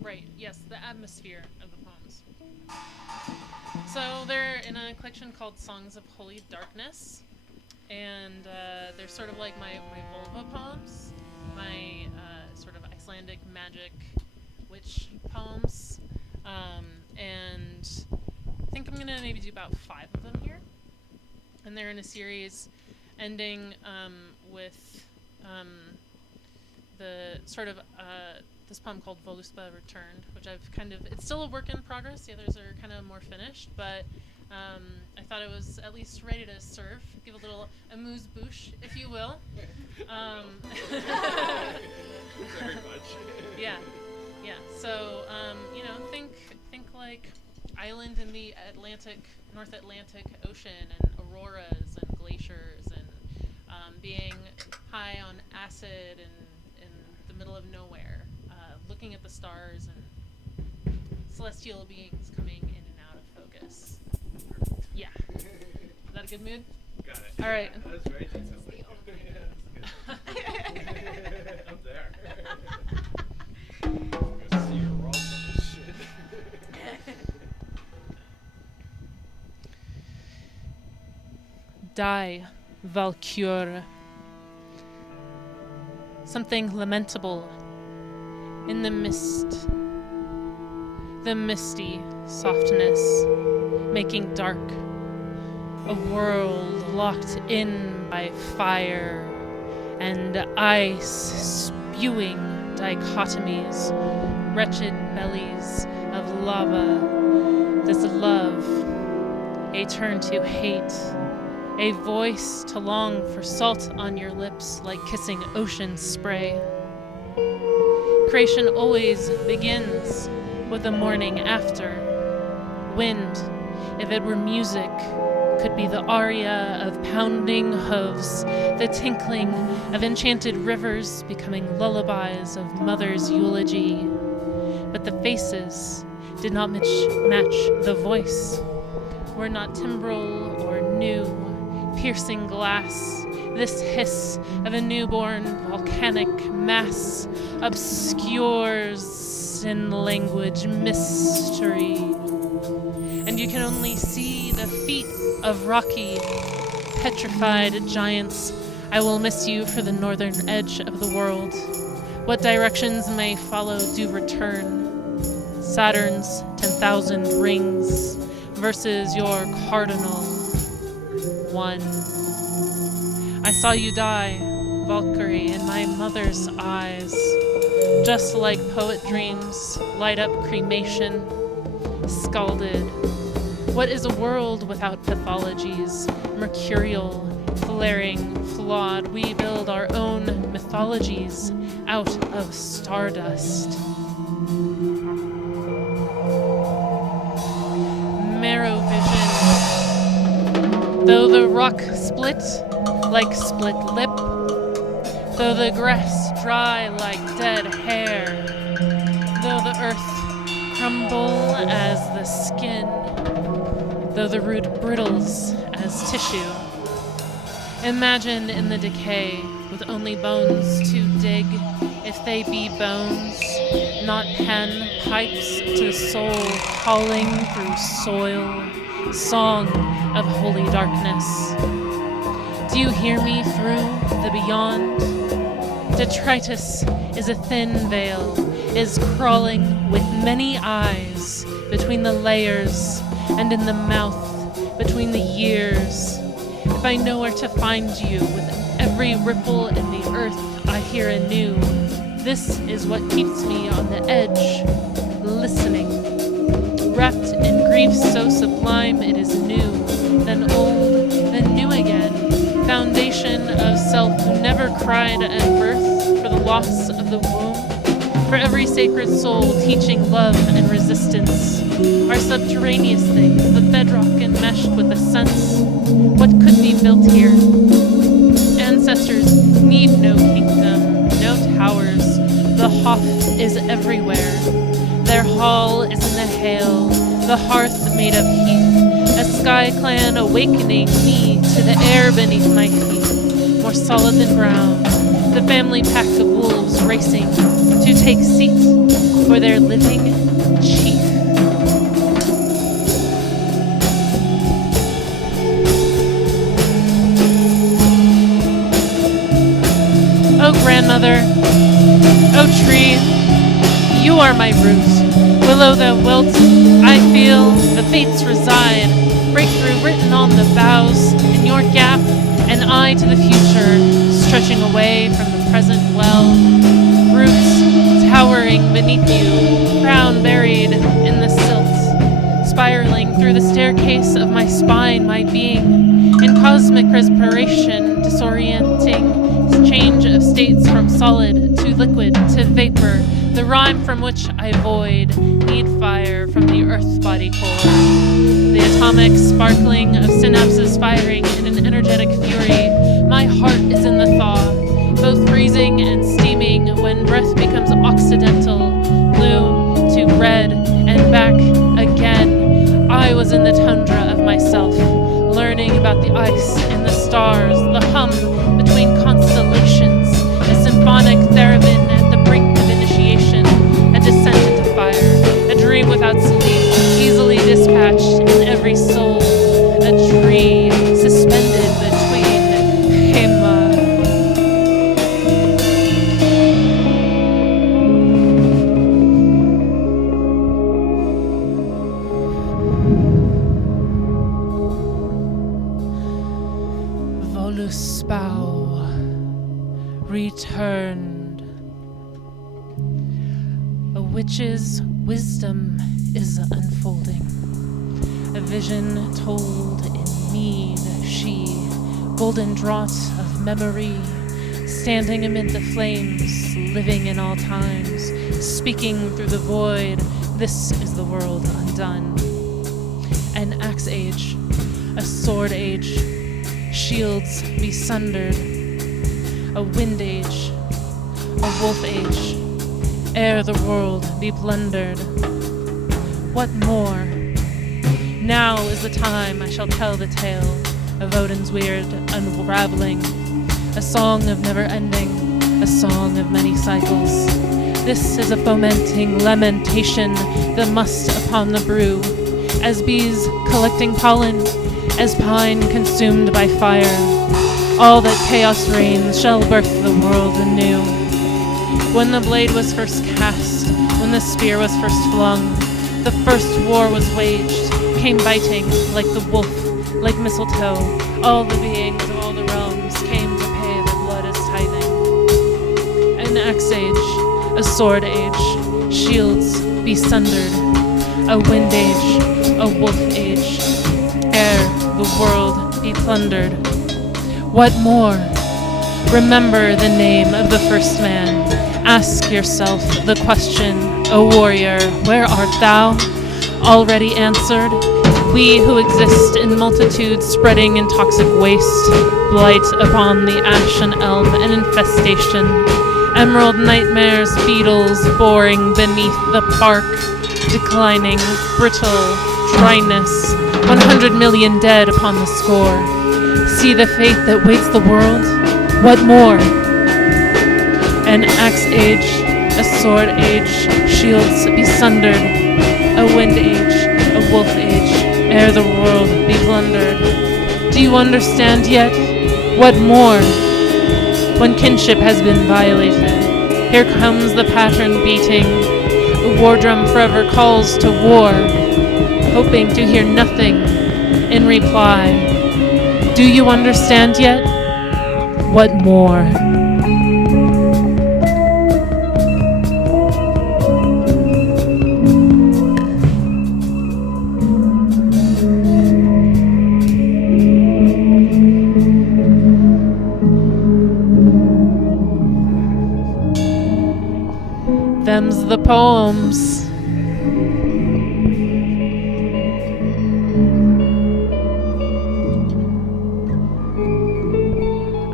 Right, yes, the atmosphere of the poems. So they're in a collection called Songs of Holy Darkness, and they're sort of like my vulva poems, my sort of Icelandic magic witch poems, and I think I'm gonna maybe do about 5 of them here, and they're in a series ending with the sort of this poem called Voluspa Returned, which I've kind of, it's still a work in progress. The others are kind of more finished, but I thought it was at least ready to serve, give a little amuse-bouche, if you will. Very much. Yeah. So, think like island in the North Atlantic Ocean, and auroras and glaciers, and being high on acid and in the middle of nowhere, looking at the stars and celestial beings coming in and out of focus. Yeah. Is that a good mood? Got it. All right. That was very detailed. I'm there. I'm gonna see your raw on this shit. Die, Valkyrie. Something lamentable in the mist, the misty softness, making dark, a world locked in by fire and ice, spewing dichotomies, wretched bellies of lava, this love, a turn to hate, a voice to long for salt on your lips like kissing ocean spray. Creation always begins with the morning after. Wind, if it were music, could be the aria of pounding hooves, the tinkling of enchanted rivers becoming lullabies of mother's eulogy. But the faces did not match the voice, were not timbral or new, piercing glass. This hiss of a newborn volcanic mass obscures in language mystery. And you can only see the feet of rocky, petrified giants. I will miss you for the northern edge of the world. What directions may follow do return. Saturn's 10,000 rings versus your cardinal one. I saw you die, Valkyrie, in my mother's eyes. Just like poet dreams light up cremation, scalded. What is a world without pathologies, mercurial, flaring, flawed? We build our own mythologies out of stardust. Marrow vision. Though the rock split like split lip, though the grass dry like dead hair, though the earth crumble as the skin, though the root brittles as tissue. Imagine in the decay, with only bones to dig, if they be bones, not pen, pipes to soul calling through soil, song of holy darkness. Do you hear me through the beyond? Detritus is a thin veil, is crawling with many eyes between the layers and in the mouth between the years. If I know where to find you with every ripple in the earth, I hear anew. This is what keeps me on the edge, listening. Wrapped in grief so sublime it is new, then old, then new again. Foundation of self who never cried at birth for the loss of the womb. For every sacred soul teaching love and resistance. Our subterraneous things, the bedrock enmeshed with the sense. What could be built here? Ancestors need no kingdom, no towers. The Hoth is everywhere. Their hall is in the hail, the hearth made of heat. A sky clan awakening me to the air beneath my feet, more solid than ground, the family pack of wolves racing to take seat for their living chief. Oh, grandmother, oh, tree, you are my root. Willow that wilt, I feel the fates reside. Breakthrough written on the boughs in your gap, and I to the future, stretching away from the present well. Roots towering beneath you, crown buried in the silt, spiraling through the staircase of my spine, my being, in cosmic respiration, disorienting change of states from solid to liquid to vapor, the rhyme from which I void, need fire from the earth body core. The atomic sparkling of synapses firing in an energetic fury. My heart is in the thaw, both freezing and steaming when breath becomes occidental, blue to red and back again. I was in the tundra of myself, learning about the ice and the stars, the hum between constellations, a symphonic theremin at the brink of initiation, a descent into fire, a dream without sleep, easily dispatched in every soul, a tree suspended between Hema. Volusbau returned. A witch's wisdom is unfolding. A vision told in mead, she, golden draught of memory, standing amid the flames, living in all times, speaking through the void, this is the world undone. An axe age, a sword age, shields be sundered, a wind age, a wolf age, ere the world be plundered. What more? Now is the time I shall tell the tale of Odin's weird unraveling, a song of never ending, a song of many cycles. This is a fomenting lamentation, the must upon the brew, as bees collecting pollen, as pine consumed by fire. All that chaos reigns shall birth the world anew. When the blade was first cast, when the spear was first flung, the first war was waged, came biting like the wolf, like mistletoe. All the beings of all the realms came to pay their blood as tithing. An axe age, a sword age, shields be sundered, a wind age, a wolf age, ere the world be plundered. What more? Remember the name of the first man. Ask yourself the question, O warrior, where art thou? Already answered. We who exist in multitudes spreading in toxic waste, blight upon the ashen elm, an infestation. Emerald nightmares, beetles boring beneath the park, declining, brittle, dryness, 100 million dead upon the score. See the fate that waits the world? What more? An axe age, a sword age, shields be sundered, a wind age, a wolf age, ere the world be plundered. Do you understand yet? What more? When kinship has been violated, here comes the pattern beating. The war drum forever calls to war, hoping to hear nothing in reply. Do you understand yet? What more? Them's the poems.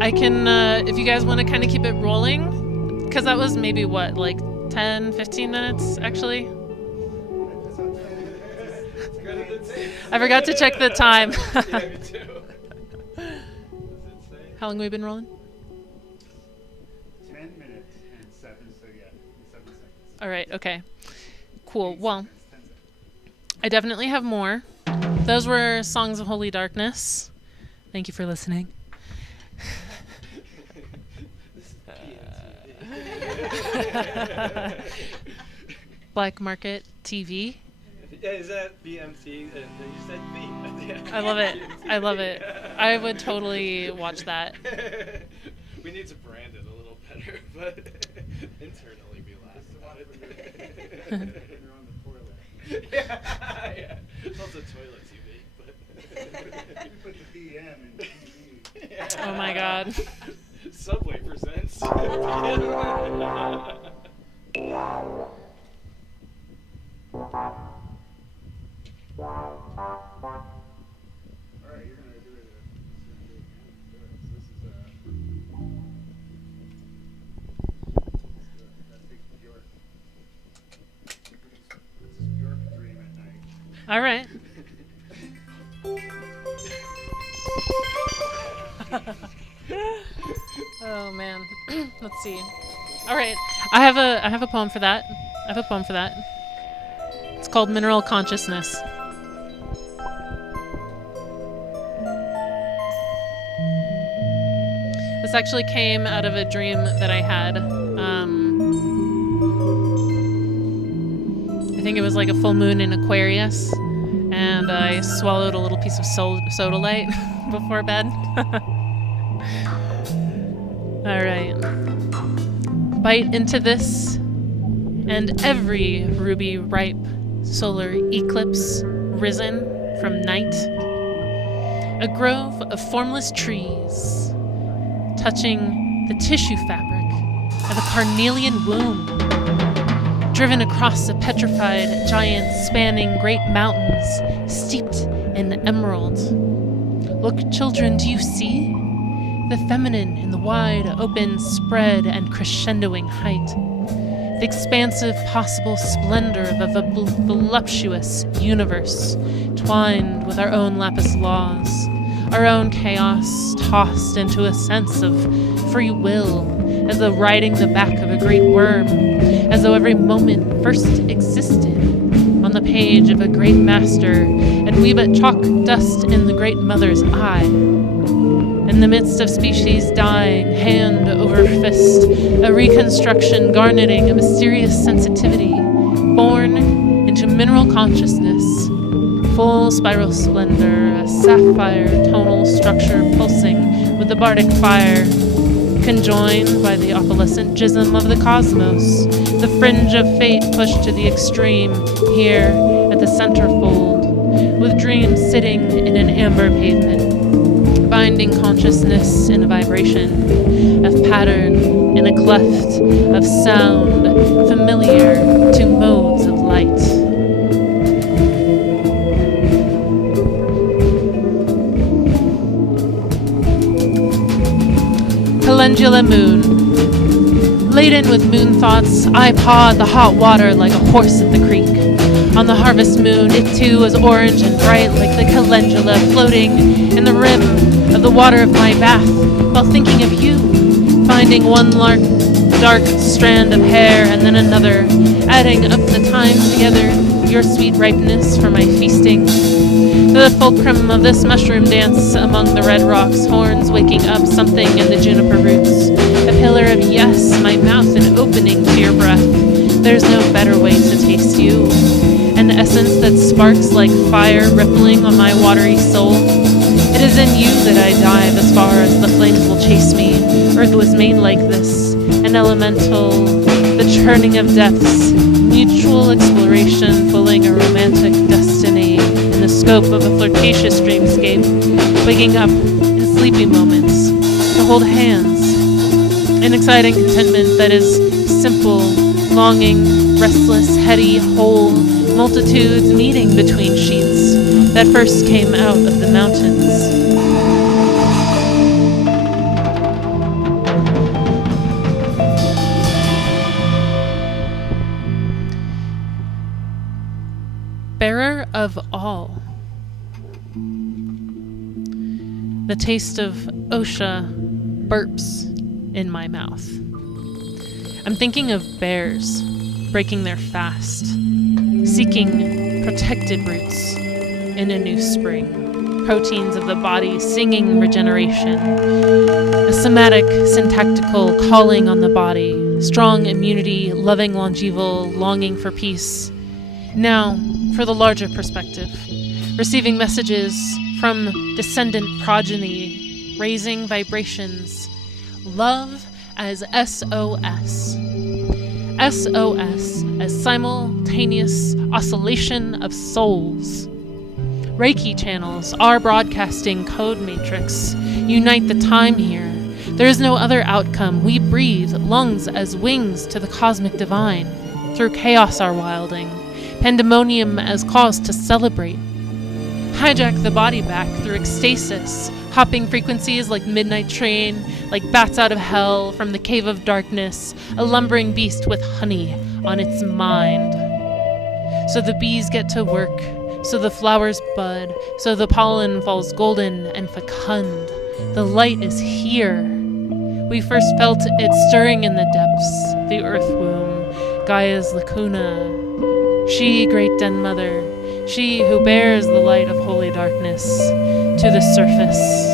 I can, if you guys want to kind of keep it rolling, because that was maybe what, like 10, 15 minutes, actually? I forgot to check the time. Yeah, me too. How long have we been rolling? All right, okay. Cool. Well, I definitely have more. Those were Songs of Holy Darkness. Thank you for listening. Black Market TV. Yeah, is that BMT? And then you said B. I love it. I love it. I would totally watch that. We need to brand it a little better, but internally we laugh about it. You're on the toilet. Yeah. It's also toilet TV, but You put the BM in TV. Yeah. Oh my God. Subway presents. Alright, you're gonna do it again. So this is that big Bjork. This is Bjork Dream at Night. All right. Oh man. Let's see. All right. I have a poem for that. It's called Mineral Consciousness. This actually came out of a dream that I had. I think it was like a full moon in Aquarius, and I swallowed a little piece of soda light before bed. All right. Bite into this, and every ruby ripe solar eclipse risen from night. A grove of formless trees, touching the tissue fabric of a carnelian womb, driven across a petrified giant spanning great mountains steeped in emerald. Look, children, do you see? The feminine in the wide open spread and crescendoing height. The expansive possible splendor of a voluptuous universe, twined with our own lapis laws, our own chaos tossed into a sense of free will, as though riding the back of a great worm, as though every moment first existed on the page of a great master, and we but chalk dust in the great mother's eye. In the midst of species dying, hand over fist, a reconstruction garnering a mysterious sensitivity, born into mineral consciousness, full spiral splendor, a sapphire tonal structure pulsing with the bardic fire, conjoined by the opalescent jism of the cosmos, the fringe of fate pushed to the extreme, here at the centerfold, with dreams sitting in an amber pavement, binding consciousness in a vibration of pattern in a cleft of sound familiar to modes of light. Calendula moon. Laden with moon thoughts, I pawed the hot water like a horse at the creek. On the harvest moon, it too was orange and bright like the calendula floating in the rim of the water of my bath, while thinking of you, finding one dark strand of hair and then another, adding up the time together, your sweet ripeness for my feasting. The fulcrum of this mushroom dance among the red rocks, horns waking up something in the juniper roots, a pillar of yes, my mouth an opening to your breath. There's no better way to taste you, an essence that sparks like fire rippling on my watery soul. It is in you that I dive as far as the flames will chase me. Earth was made like this, an elemental, the churning of depths, mutual exploration, pulling a romantic destiny in the scope of a flirtatious dreamscape, waking up in sleepy moments to hold hands, an exciting contentment that is simple, longing, restless, heady, whole, multitudes meeting between sheets that first came out of the mountains. Bearer of all. The taste of OSHA burps in my mouth. I'm thinking of bears, breaking their fast, seeking protected roots in a new spring. Proteins of the body singing regeneration. A somatic, syntactical calling on the body. Strong immunity, loving longeval, longing for peace. Now, for the larger perspective. Receiving messages from descendant progeny, raising vibrations. Love as SOS. SOS as simultaneous oscillation of souls. Reiki channels, our broadcasting code matrix, unite the time here. There is no other outcome. We breathe, lungs as wings to the cosmic divine. Through chaos our wilding, pandemonium as cause to celebrate. Hijack the body back through ecstasis, hopping frequencies like midnight train, like bats out of hell from the cave of darkness, a lumbering beast with honey on its mind. So the bees get to work, so the flowers bud, so the pollen falls golden and fecund. The light is here. We first felt it stirring in the depths, the earth womb, Gaia's lacuna. She, great den mother, she who bears the light of holy darkness to the surface.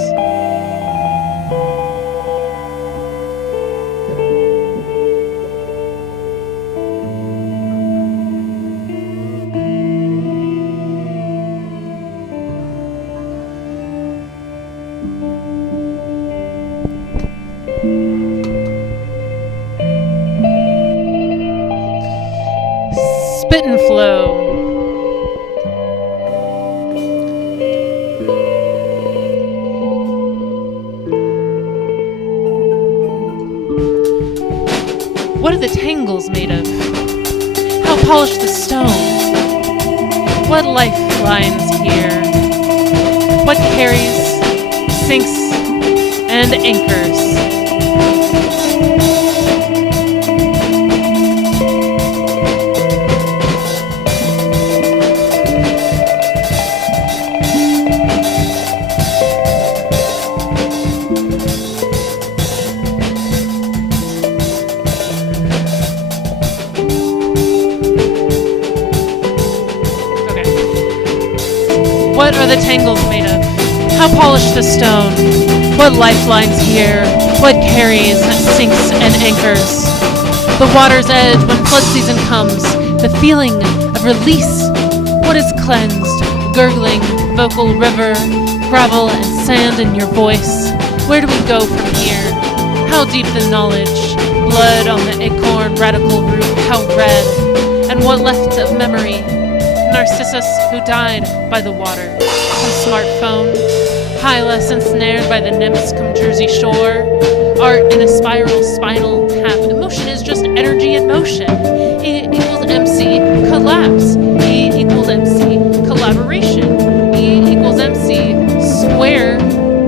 Spit and flow. What are the tangles made of? How polished the stone? What lifelines here? What carries, sinks, and anchors? What are the tangles made of? How polished the stone? What lifelines here? What carries, sinks, and anchors? The water's edge when flood season comes. The feeling of release. What is cleansed? Gurgling, vocal river, gravel and sand in your voice. Where do we go from here? How deep the knowledge? Blood on the acorn, radical root, how red? And what left of memory? Narcissus who died by the water. Some smartphone. Hylas ensnared by the nymphs come Jersey Shore. Art in a spiral spinal tap. Emotion is just energy in motion. E equals MC collapse. E equals MC collaboration. E equals MC square.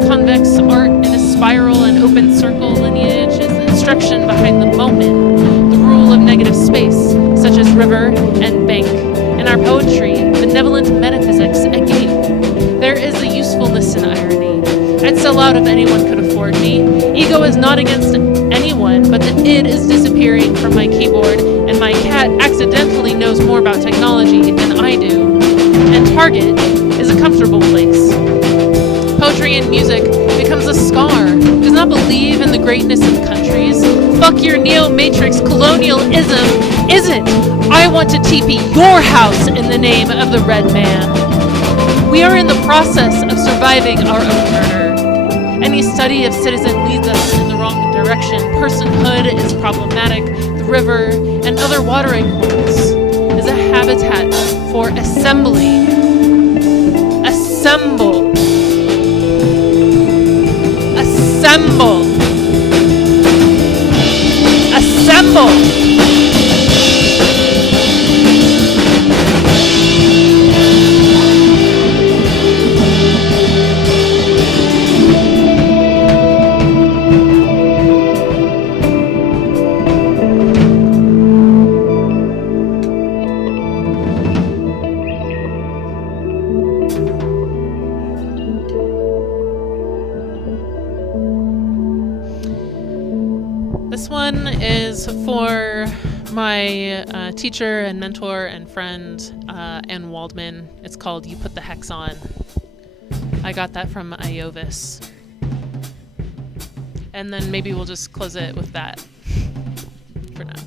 Convex art in a spiral and open circle lineage is the instruction behind the moment. The rule of negative space, such as river and bank. In our poetry, benevolent metaphysics at gate. There is a usefulness in irony. I'd sell out if anyone could afford me. Ego is not against anyone, but the id is disappearing from my keyboard, and my cat accidentally knows more about technology than I do. And Target is a comfortable place. Poetry and music becomes a scar. Does not believe in the greatness of countries. Fuck your neo-matrix colonialism, is it? I want to TP your house in the name of the red man. We are in the process of surviving our own murder. Any study of citizen leads us in the wrong direction. Personhood is problematic. The river and other watering holes is a habitat for assembly. Assemble. Assemble. Assemble. This one is for my teacher and mentor and friend, Ann Waldman. It's called You Put the Hex On. I got that from Iovis. And then maybe we'll just close it with that for now.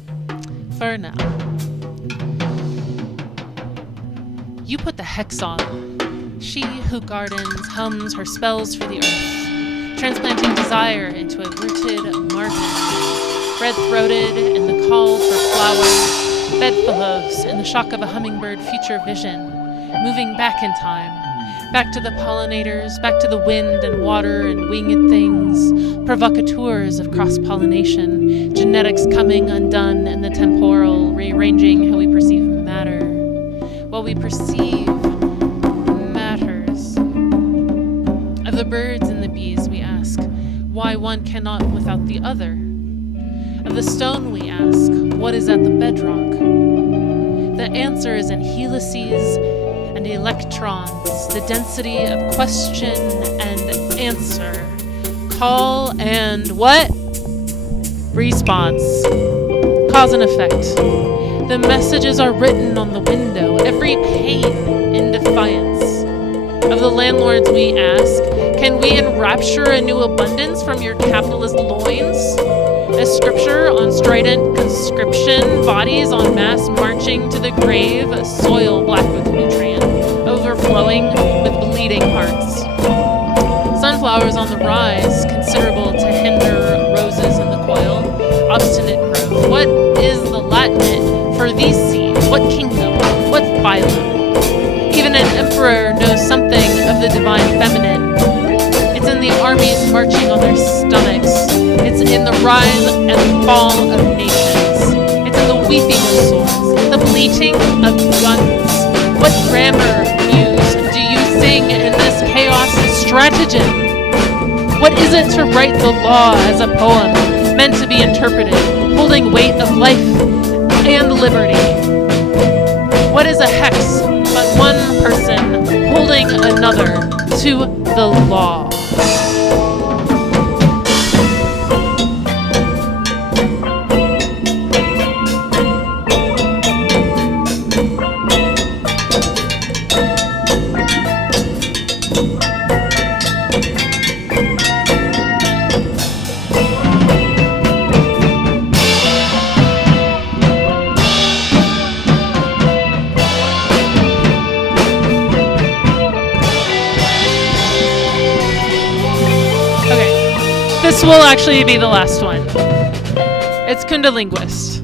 For now. You put the hex on. She who gardens hums her spells for the earth, transplanting desire into a rooted margin, red-throated in the call for flowers, bedfellows in the shock of a hummingbird future vision, moving back in time, back to the pollinators, back to the wind and water and winged things, provocateurs of cross-pollination, genetics coming undone and the temporal, rearranging how we perceive matter. While we perceive matters. Of the birds and the bees we ask, why one cannot without the other. Of the stone we ask, what is at the bedrock? The answer is in helices and electrons, the density of question and answer. Call and what? Response. Cause and effect. The messages are written on the window, every pane in defiance. Of the landlords we ask, can we enrapture a new abundance from your capitalist loins? A scripture on strident conscription, bodies en masse marching to the grave, a soil black with nutrient, overflowing with bleeding hearts. Sunflowers on the rise, considerable to hinder roses in the coil, obstinate growth. What is the Latinate for these seeds? What kingdom? What phylum? Even an emperor knows something of the divine feminine. It's in the armies marching on their stomachs. It's in the rise and fall of nations. It's in the weeping of swords, the bleating of guns. What grammar, muse, do you sing in this chaos stratagem? What is it to write the law as a poem, meant to be interpreted, holding weight of life and liberty? What is a hex but one person holding another to the law? This will actually be the last one. It's Kundalinguist.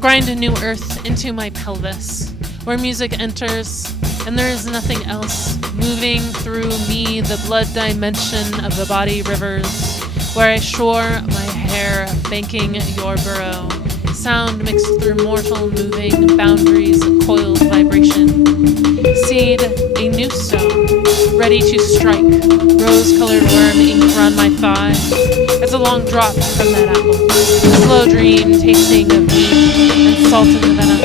Grind a new earth into my pelvis, where music enters, and there is nothing else. Moving through me, the blood dimension of the body rivers, where I shore my hair, banking your burrow. Sound mixed through mortal moving boundaries of coiled vibration. Seed, a new stone, ready to strike. Rose-colored worm ink around my thigh. It's a long drop from that apple. A slow dream tasting of meat and salt in the venom.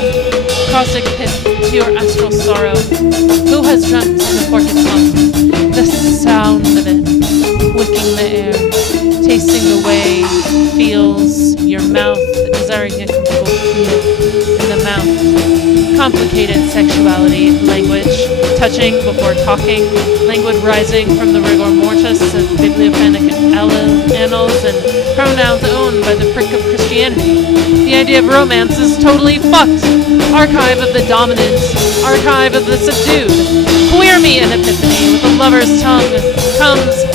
Caustic pit to your astral sorrow. Who has dreamt in the forked tongue? The sound of it, wicking the air, tasting the way it feels your mouth, desiring a feel in the mouth. Complicated sexuality, language, touching before talking, language rising from the rigor mortis of bibliophonic annals and pronouns owned by the prick of Christianity. The idea of romance is totally fucked. Archive of the dominant, archive of the subdued. Queer me an epiphany with a lover's tongue comes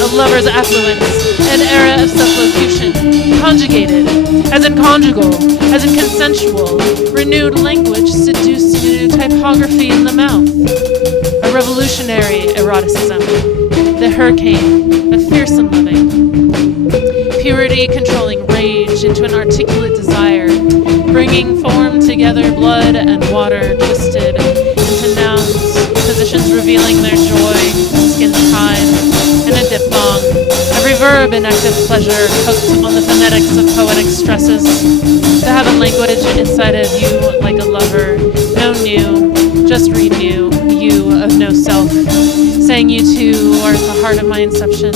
a lover's affluence, an era of sublocution, conjugated, as in conjugal, as in consensual, renewed language seduced into typography in the mouth. A revolutionary eroticism, the hurricane of fearsome loving. Purity controlling rage into an articulate desire, bringing form together, blood and water twisted into nouns, positions revealing their joy, skin tied, in a diphthong. Every verb in active pleasure hooked on the phonetics of poetic stresses. To have a language inside of you like a lover, no new, just renew, you of no self. Say saying you two are at the heart of my inception,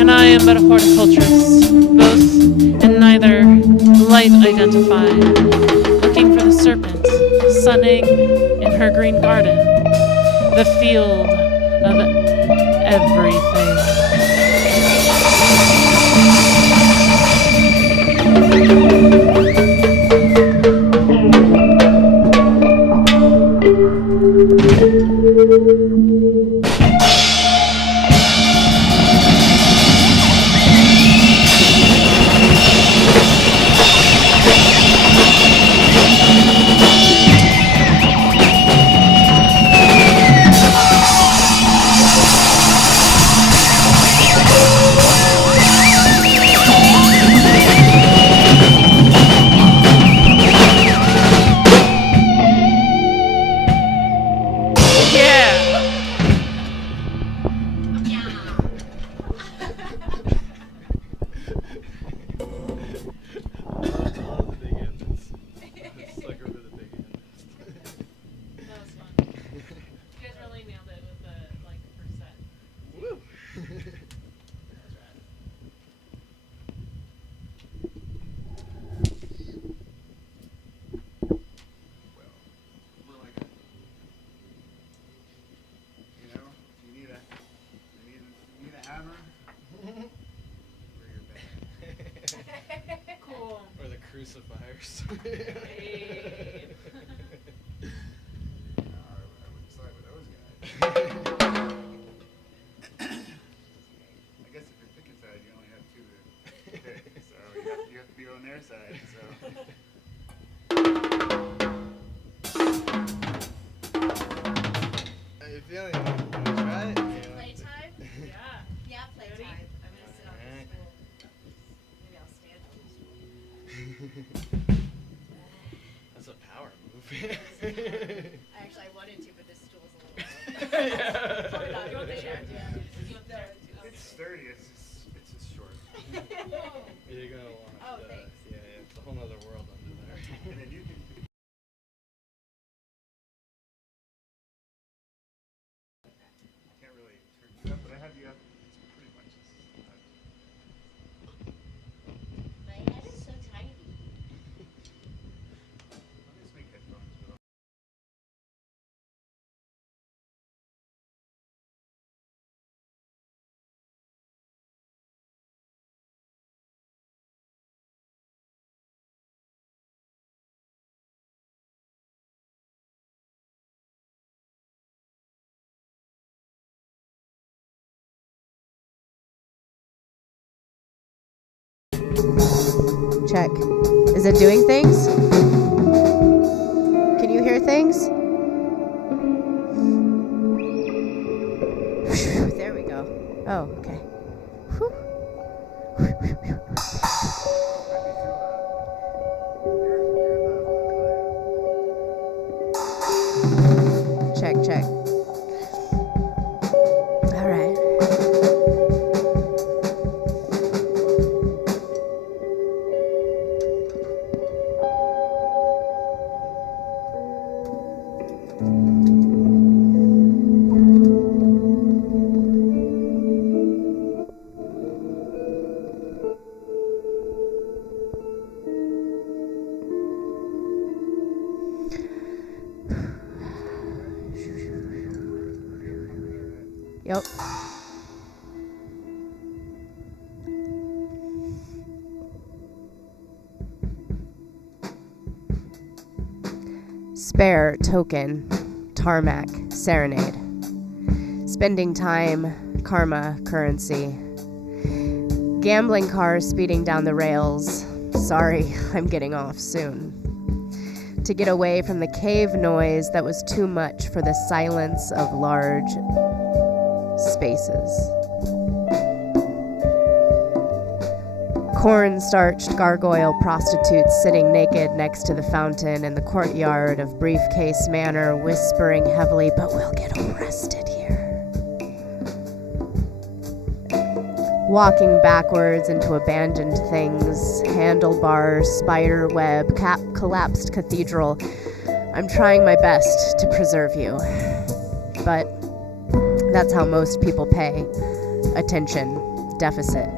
and I am but a horticulturist, both and neither light identified, looking for the serpent, sunning in her green garden, the field of everything. Crucifiers. I wouldn't side with those guys. I guess if you're picking sides, you only have two to pick, so you have to be on their side. So. Are you feeling it? Want to try it? Playtime? Yeah. Yeah, playtime. I'm gonna sit on the stool. Maybe I'll stand on the stool. That's a power move. Actually, I wanted to, but this stool's a little Yeah. Hold on, you want the chair? It's sturdy. It's just short. You're gonna want Oh, thanks. yeah, it's a whole nother world under there. And then you can. Can't really turn you up, but I have you up. It's pretty much just. My head is so tiny. I'll just make headphones, but Check. Is it doing things? Can you hear things? There we go. Oh, okay. Whew. Check, check. All right. Yep. Spare token, tarmac, serenade. Spending time, karma, currency. Gambling cars speeding down the rails. Sorry, I'm getting off soon. To get away from the cave noise that was too much for the silence of large spaces. Corn-starched gargoyle prostitutes sitting naked next to the fountain in the courtyard of Briefcase Manor, whispering heavily, "But we'll get arrested here." Walking backwards into abandoned things, handlebars, spider web, collapsed cathedral. I'm trying my best to preserve you. But That's how most people pay attention deficit.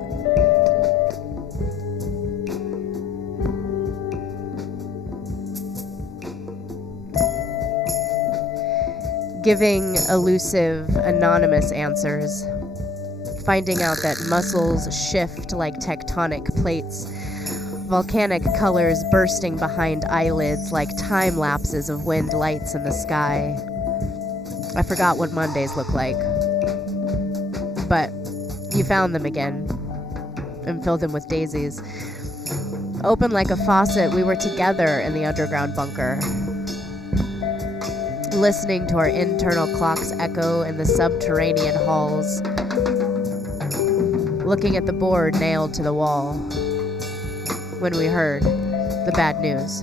Giving elusive, anonymous answers. Finding out that muscles shift like tectonic plates. Volcanic colors bursting behind eyelids like time lapses of wind lights in the sky. I forgot what Mondays look like. But you found them again and filled them with daisies. Open like a faucet, we were together in the underground bunker. Listening to our internal clocks echo in the subterranean halls. Looking at the board nailed to the wall. When we heard the bad news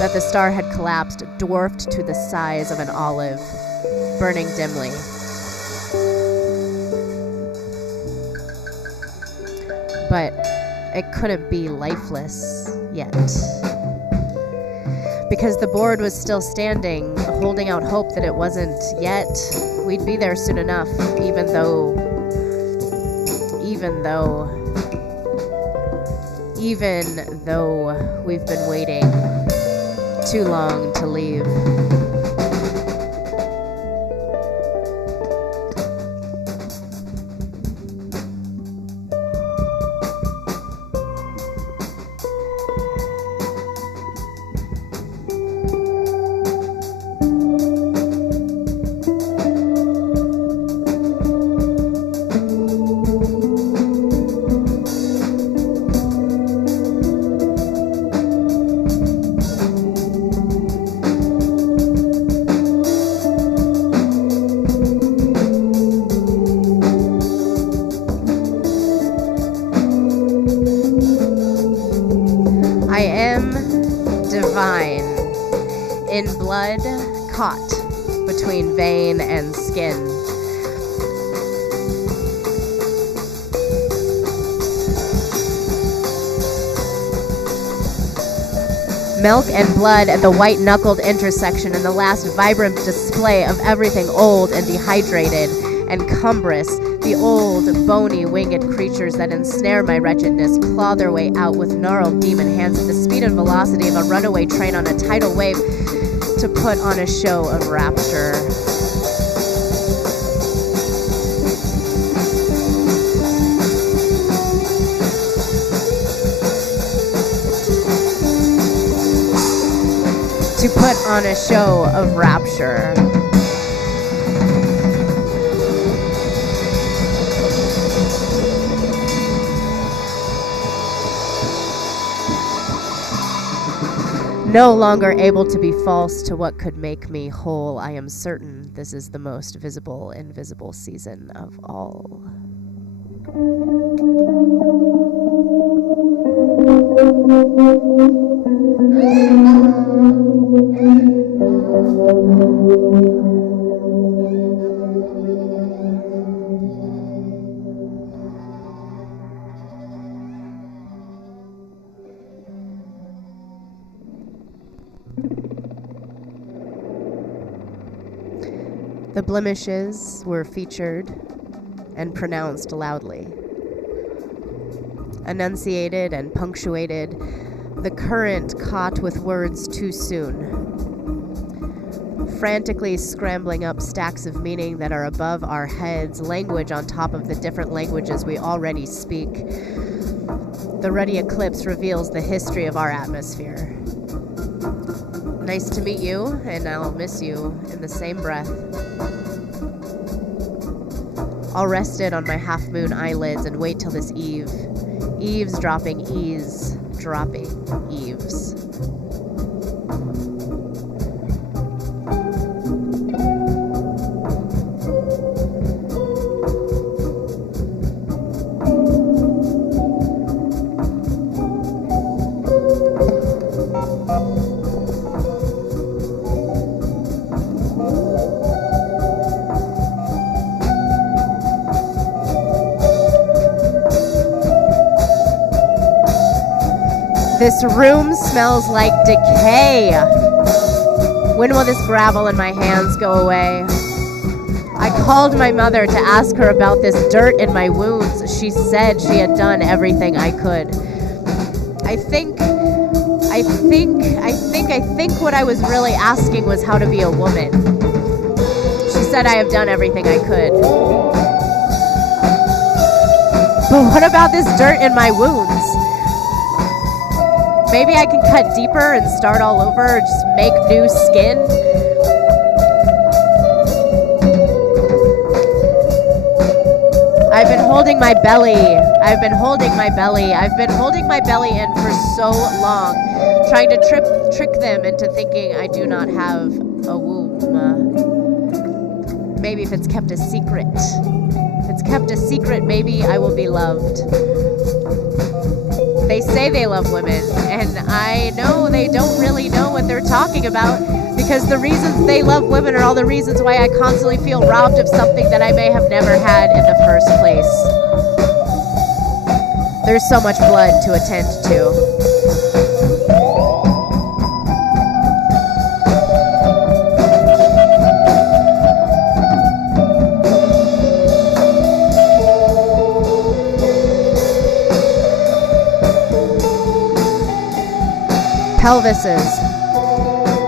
that the star had collapsed, dwarfed to the size of an olive, burning dimly. But it couldn't be lifeless yet. Because the board was still standing, holding out hope that it wasn't yet. We'd be there soon enough, even though we've been waiting too long to leave. I am divine, in blood caught between vein and skin. Milk and blood at the white-knuckled intersection in the last vibrant display of everything old and dehydrated and cumbrous. The old, bony, winged creatures that ensnare my wretchedness claw their way out with gnarled demon hands at the speed and velocity of a runaway train on a tidal wave to put on a show of rapture. To put on a show of rapture. No longer able to be false to what could make me whole, I am certain this is the most visible, invisible season of all. The blemishes were featured and pronounced loudly. Enunciated and punctuated, the current caught with words too soon. Frantically scrambling up stacks of meaning that are above our heads, language on top of the different languages we already speak. The ruddy eclipse reveals the history of our atmosphere. Nice to meet you, and I'll miss you in the same breath. I'll rest it on my half-moon eyelids and wait till this eve. Eavesdropping ease, dropping eaves. This room smells like decay. When will this gravel in my hands go away? I called my mother to ask her about this dirt in my wounds. She said she had done everything I could. I think what I was really asking was how to be a woman. She said I have done everything I could. But what about this dirt in my wounds? Maybe I can cut deeper and start all over, or just make new skin. I've been holding my belly. I've been holding my belly in for so long, trying to trick them into thinking I do not have a womb. Maybe if it's kept a secret. If it's kept a secret, maybe I will be loved. They say they love women, and I know they don't really know what they're talking about, because the reasons they love women are all the reasons why I constantly feel robbed of something that I may have never had in the first place. There's so much blood to attend to. Pelvises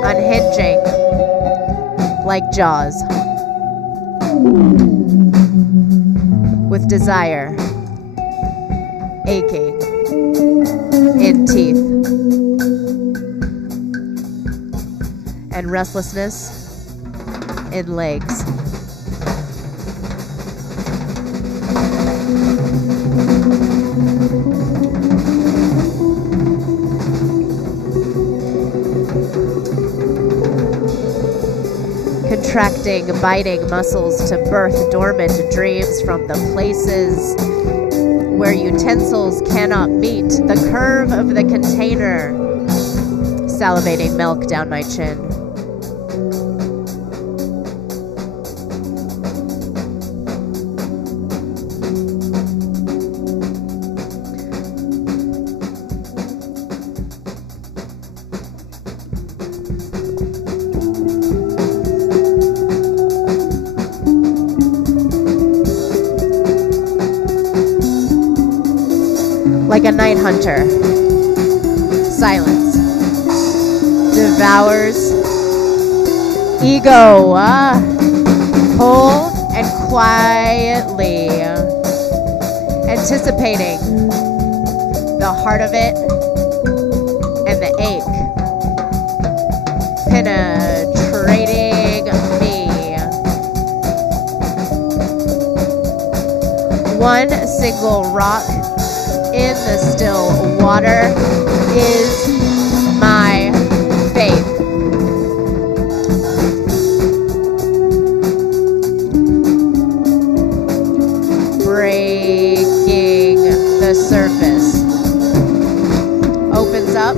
unhinging like jaws, with desire aching in teeth, and restlessness in legs. Contracting, biting muscles to birth dormant dreams from the places where utensils cannot meet the curve of the container. Salivating milk down my chin. Like a night hunter, silence devours ego, whole and quietly anticipating the heart of it and the ache penetrating me. One single rock in the still water is my faith. Breaking the surface opens up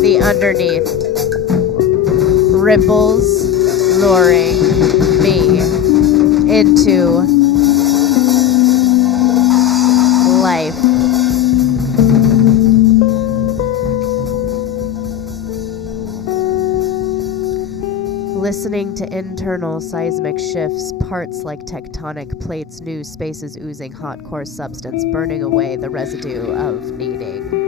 the underneath, ripples luring me into life. Listening to internal seismic shifts, parts like tectonic plates, new spaces oozing hot core substance, burning away the residue of needing.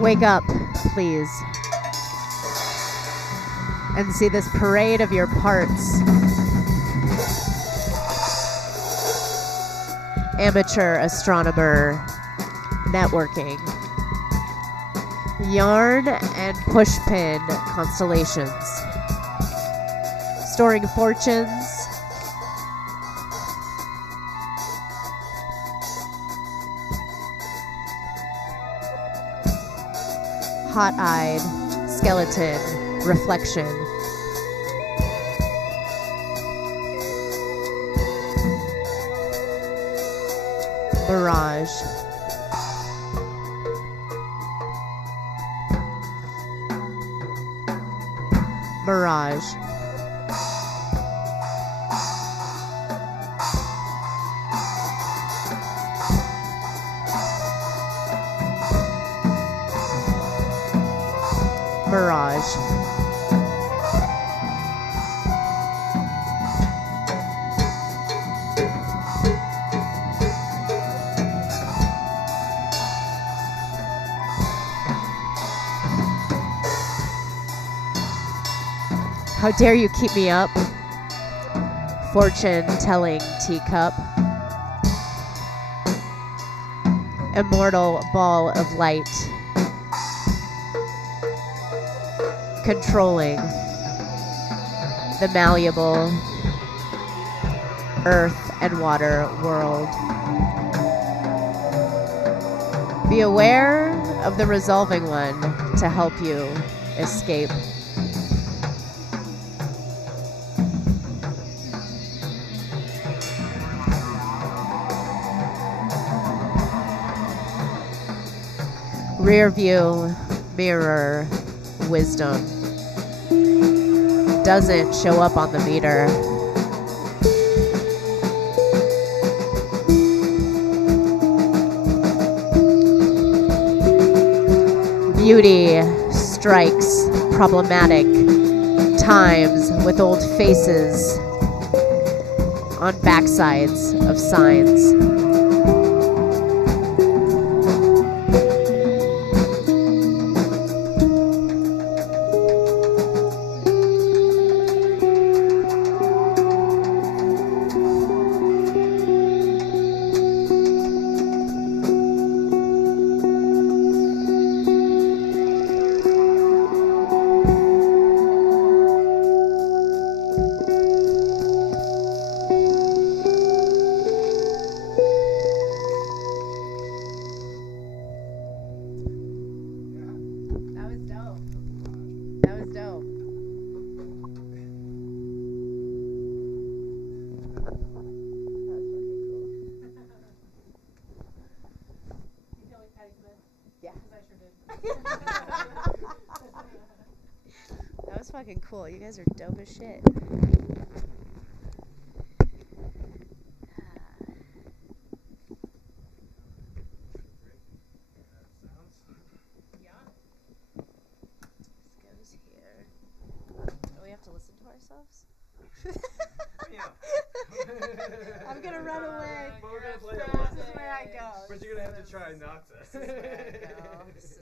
Wake up, please. And see this parade of your parts. Amateur astronomer networking. Yarn and pushpin constellations. Storing fortunes. Hot-eyed skeleton reflection. Mirage. Mirage. Mirage. How dare you keep me up? Fortune-telling teacup. Immortal ball of light. Controlling the malleable earth and water world. Be aware of the resolving one to help you escape. Rear view mirror wisdom doesn't show up on the meter. Beauty strikes problematic times with old faces on backsides of signs. That was fucking cool. You guys are dope as shit. This goes here. Do we have to listen to ourselves? I'm gonna run away. But we're gonna play This is where I go. But you're gonna have to try not to. This is where I go.